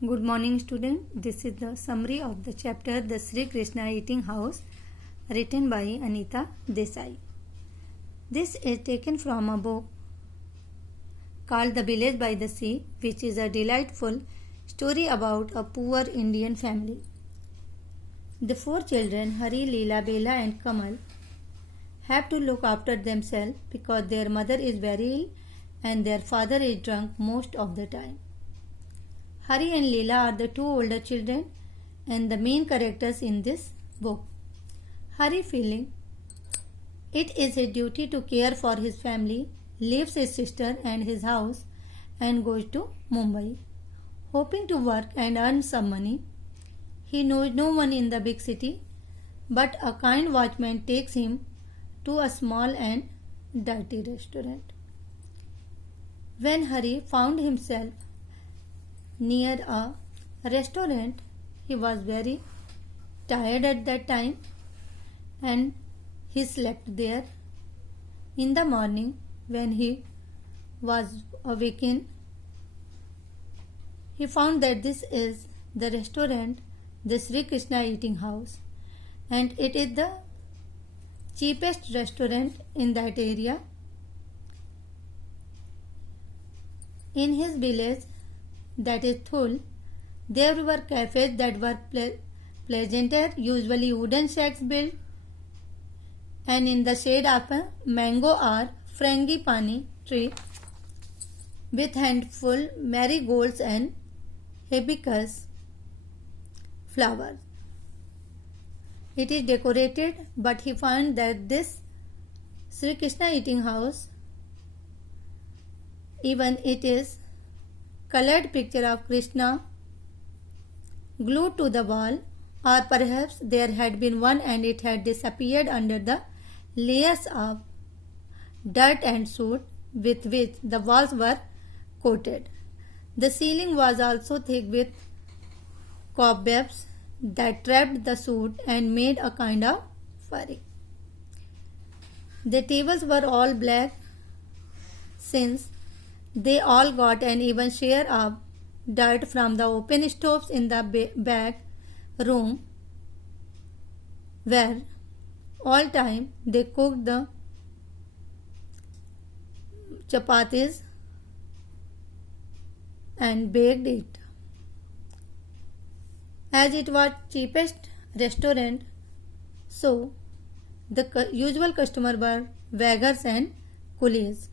Good morning, student. This is the summary of the chapter The Sri Krishna Eating House, written by Anita Desai. This is taken from a book called The Village by the Sea, which is a delightful story about a poor Indian family. The four children, Hari, Leela, Bela and Kamal, have to look after themselves because their mother is very ill and their father is drunk most of the time. Hari and Leela are the two older children and the main characters in this book. Hari, feeling it is his duty to care for his family, leaves his sister and his house and goes to Mumbai, hoping to work and earn some money. He knows no one in the big city, but a kind watchman takes him to a small and dirty restaurant. When Hari found himself near a restaurant, he was very tired at that time and he slept there. In the morning, when he was awakened, he found that this is the restaurant, the Sri Krishna Eating House, and it is the cheapest restaurant in that area. In his village, that is Thul, there were cafes that were pleasanter, usually wooden shacks built, and in the shade of a mango or frangipani tree with handful marigolds and hibiscus flowers. It is decorated, but he found that this Sri Krishna Eating House, even it is colored picture of Krishna glued to the wall, or perhaps there had been one and it had disappeared under the layers of dirt and soot with which the walls were coated. The ceiling was also thick with cobwebs that trapped the soot and made a kind of furry. The tables were all black since they all got an even share of dirt from the open stoves in the back room where all time they cooked the chapatis and baked it. As it was cheapest restaurant, so the usual customer were waggers and coolies,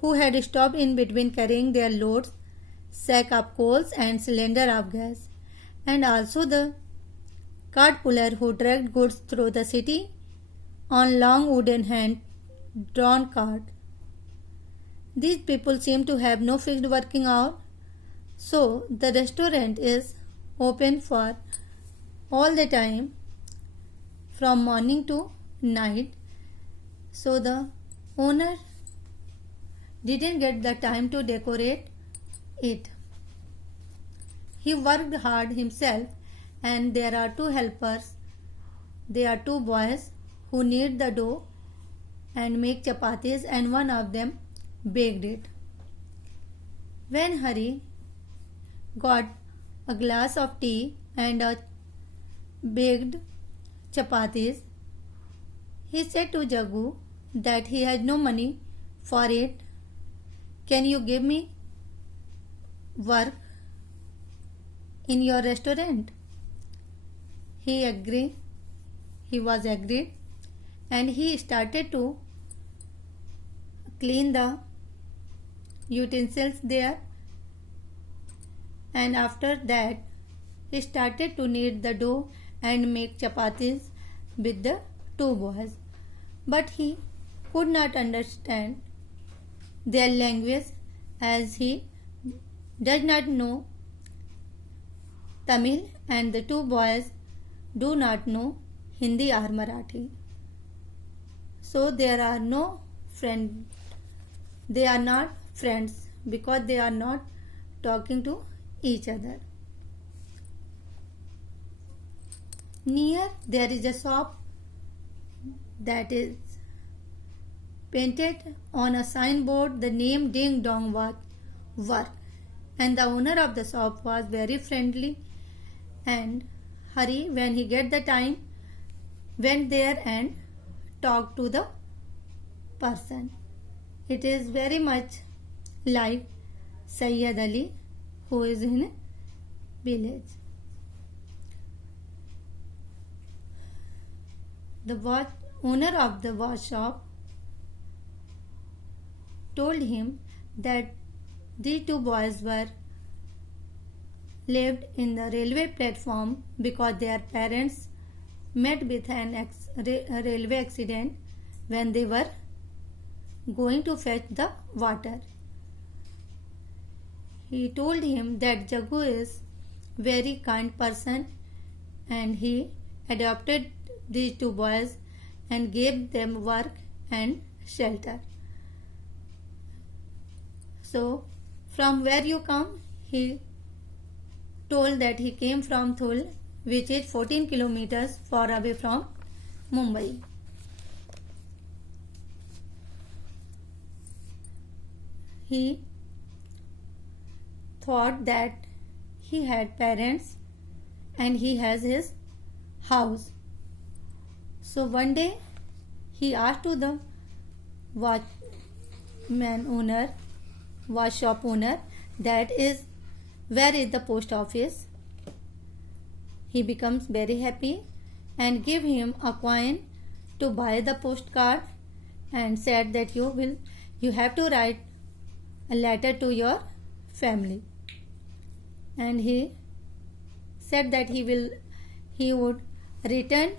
who had stopped in between carrying their loads, sack of coals and cylinder of gas, and also the cart puller who dragged goods through the city on long wooden hand-drawn cart. These people seem to have no fixed working hour, so the restaurant is open for all the time from morning to night. So the owner didn't get the time to decorate it. He worked hard himself, and there are two helpers. They are two boys who knead the dough and make chapatis, and one of them baked it. When Hari got a glass of tea and a baked chapatis, he said to Jagu that he had no money for it. Can you give me work in your restaurant? He agreed. He was agreed, and he started to clean the utensils there, and after that he started to knead the dough and make chapatis with the two boys. But he could not understand their language, as he does not know Tamil and the two boys do not know Hindi or Marathi. So there are no friends. They are not friends because they are not talking to each other. Near there is a shop that is painted on a signboard the name Ding Dong Work. and the owner of the shop was very friendly, and Hari, when he get the time, went there and talked to the person. It is very much like Sayyid Ali, who is in a village. The owner of the watch shop told him that the two boys were lived in the railway platform because their parents met with a railway accident when they were going to fetch the water. He told him that Jagu is very kind person and he adopted these two boys and gave them work and shelter. So, from where you come? He told that he came from Thul, which is 14 kilometers far away from Mumbai. He thought that he had parents and he has his house. So one day he asked to the watch shop owner, that is, where is the post office? He becomes very happy and give him a coin to buy the postcard and said that you have to write a letter to your family. And he said that he would return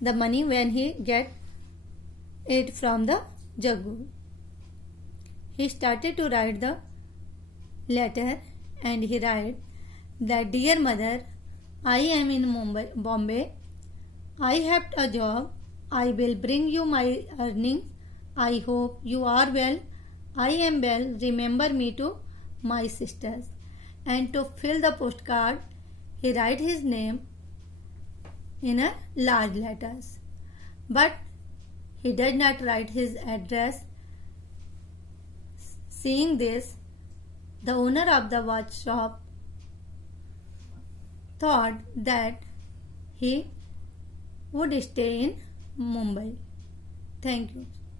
the money when he get it from the Jagu. He started to write the letter and he write that, dear mother, I am in Bombay. I have a job. I will bring you my earnings. I hope you are well. I am well. Remember me to my sisters. And to fill the postcard, he write his name in a large letters. But he did not write his address. Seeing this, the owner of the watch shop thought that he would stay in Mumbai. Thank you.